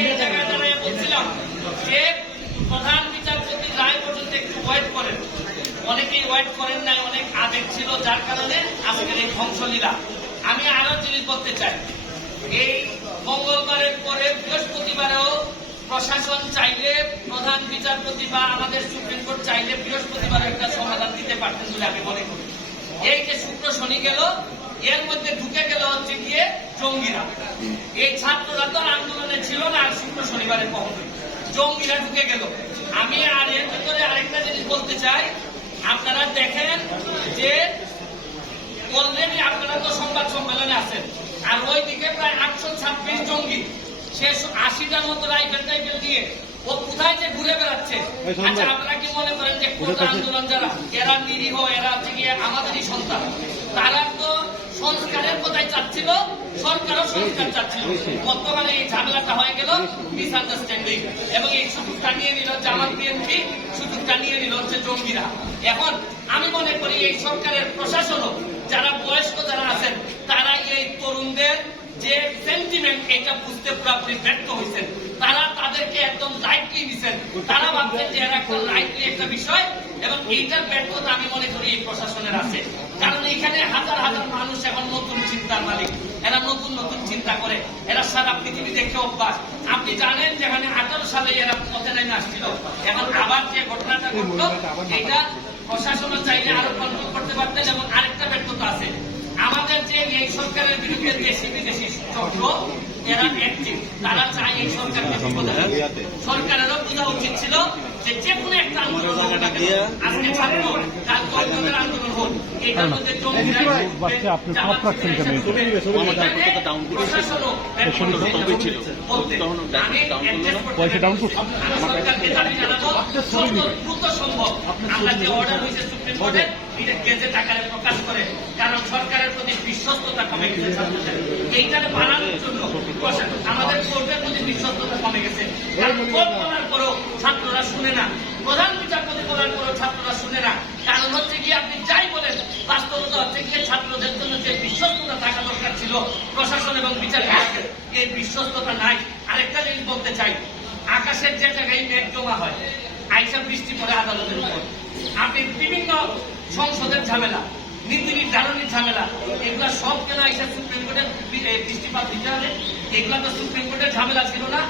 এই আমি আরও জিনিস বলতে চাই, এই মঙ্গলবারের পরে বৃহস্পতিবারেও প্রশাসন চাইলে প্রধান বিচারপতি বা আমাদের সুপ্রিম কোর্ট চাইলে বৃহস্পতিবার একটা সমাধান দিতে পারতেন বলে আমি মনে করি। এই যে শুক্র শনি গেল, এর মধ্যে ঢুকে গেল জঙ্গিরা। এই ছাত্ররা তো আন্দোলনে ছিল না আর শুক্র শনিবারে কখনোই জঙ্গিরা ঢুকে গেল। আমি আর এর ভিতরে আরেকটা জিনিস বলতে চাই। আপনারা দেখেন যে অলরেডি আপনারা তো সংবাদ সম্মেলনে আছেন। আর ওইদিকে প্রায় আটশো ছাব্বিশ জঙ্গি। সে আশিটার মতো রাইফেল টাইফেল দিয়ে ও কোথায় যে ঘুরে বেড়াচ্ছে? আচ্ছা আপনারা কি মনে করেন যে কোটা আন্দোলন যারা? এরা নিরীহ এরা হচ্ছে গিয়ে আমাদেরই সন্তান। তারা তো সংস্কারের কোথায় চাচ্ছিল। সরকারও সংস্কার চাচ্ছিল। বর্তমানে এই ঝামেলাটা হয়ে গেল মিসআন্ডারস্ট্যান্ডিং এবং এই সুযোগটা নিয়ে নিল জামাত বিএনপি, সুযোগটা নিয়ে নিল হচ্ছে জঙ্গিরা। এখন আমি মনে করি এই সরকারের প্রশাসনও, যারা বয়স্ক যারা আছেন তারা এই তরুণদের যে সেন্টিমেন্ট এটা বুঝতে পুরোপুরি ব্যর্থ হয়েছেন। তারা তাদেরকে একদম লাইটলি নিছেন। তারা ভাবছেন যে এরা একটা লাইটলি একটা বিষয়, এবং এইটার ব্যর্থতা আমি মনে করি এই প্রশাসনের আছে। কারণ এখানে হাজার হাজার মানুষ এখন নতুন চিন্তার মালিক। এরা নতুন নতুন চিন্তা করে। এরা সারা পৃথিবী দেখে অভ্যাস। আপনি জানেন যেখানে আঠারো সালে এরা পথে নেমে আসছিল। এখন আবার যে ঘটনাটা ঘটলো, এটা প্রশাসনও চাইলে আরও কন্ট্রোল করতে পারতেন এবং আরেকটা ব্যর্থতা আছে। আমাদের যে এই সরকারের বিরুদ্ধে দেশি বিদেশি চক্র, এরা অ্যাক্টিভ তারা চায় এই সরকারকে সরকারেরও বোঝা উচিত ছিল যে যে কোনো একটা আন্দোলন হোক না কেন, আজকে ছাত্র কাল কয়েকজনের আন্দোলন হোক। এটার মধ্যে জঙ্গিরা আপনি সব রাখছেন কেন? পয়সা ডাউন করছি। আমি সরকারকে দাবি জানাব, যত দ্রুত সম্ভব আমরা যে অর্ডার হয়েছে সুপ্রিম কোর্টে এটা গেজেট আকারে প্রকাশ করে কারণ সরকারের প্রতি বিশ্বস্ততা কমে গেছে ছাত্রদের। এইটার বানানোর জন্য আমাদের কোর্টের প্রতি বিশ্বস্ততা কমে গেছে। কোর্ট বলার পরও ছাত্ররা শুনে না। প্রধান বিচারপতি বলার পরও ছাত্ররা শুনে না। কারণ হচ্ছে কি আপনি যাই বলেন বাস্তবতা হচ্ছে গিয়ে ছাত্রদের জন্য যে বিশ্বস্ততা থাকা দরকার ছিল প্রশাসন এবং বিচার বিভাগের এই বিশ্বস্ততা নাই। আরেকটা জিনিস বলতে চাই আকাশের যে জায়গায় মেঘ জমা হয় আইসা বৃষ্টি পড়ে আদালতের উপর। আপনি বিভিন্ন সংসদের ঝামেলা নীতি নির্ধারণের ঝামেলা এগুলা সব কেন আইসা সুপ্রিম কোর্টের বৃষ্টিপাত দিতে হবে, এগুলা তো সুপ্রিম কোর্টের ঝামেলা ছিল না।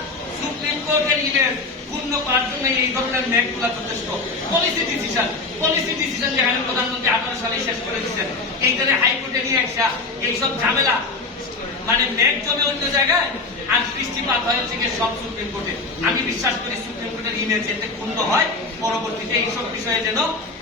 সুপ্রিম কোর্টের ইমেজ পূর্ণ করার জন্য এই ধরনের মেঘগুলা যথেষ্ট। পলিসি ডিসিশন পলিসি ডিসিশন যেখানে প্রধানমন্ত্রী আঠারো সালে শেষ করে দিচ্ছেন এইখানে হাইকোর্টে নিয়ে আসা এইসব ঝামেলা মানে মেঘ জমে অন্য জায়গায় আর বৃষ্টিপাত হয় সব সুপ্রিম কোর্টে। আমি বিশ্বাস করি সুপ্রিম কোর্টের ইমেজ এতে ক্ষুণ্ণ হয়। পরবর্তীতে এইসব বিষয়ে যেন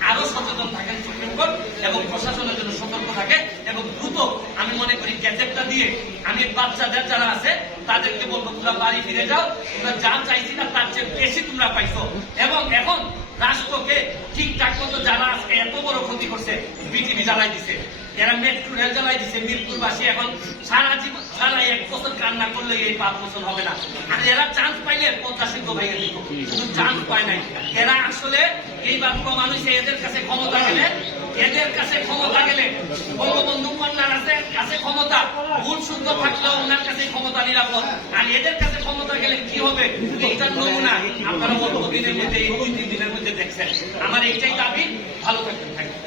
আরও সচেতন থাকেন সুপ্রিম কোর্ট এবং প্রশাসনের জন্য সতর্ক থাকে এবং দ্রুত আমি মনে করি গ্যাজেটটা দিয়ে আমি বাচ্চাদের যারা আছে, তাদেরকে বলব, তোমরা বাড়ি ফিরে যাও, তোমরা যা চাইছি না তার চেয়ে বেশি তোমরা পাইছো। এবং এখন রাষ্ট্রকে ঠিকঠাক মতো যারা আজকে এত বড় ক্ষতি করছে বিটিভি জ্বালাই দিছে, এরা মেট্রো রেল জ্বালাই দিছে, মিরপুরবাসী এখন সারা জীবন করলে এই পাঁচ বছর হবে না। আর এরা চান্স পাইলে পদ্মা সিদ্ধ ভেঙে দিত শুধু চান্স পায় নাই। এরা আসলে এইবার প্রমাণ হয়েছে এদের কাছে ক্ষমতা গেলে, এদের কাছে ক্ষমতা গেলে বঙ্গবন্ধু কন্যার আছে কাছে ক্ষমতা। ভুল শুদ্ধ থাকলেও ওনার কাছে ক্ষমতা নিরাপদ। আর এদের কাছে ক্ষমতা গেলে কি হবে? এইটার নমুনা। আপনারা অল্প দিনের মধ্যে, এই দুই, তিন দিনের মধ্যে দেখছেন। আমার এইটাই দাবি। ভালো থাকবেন। থাকবেন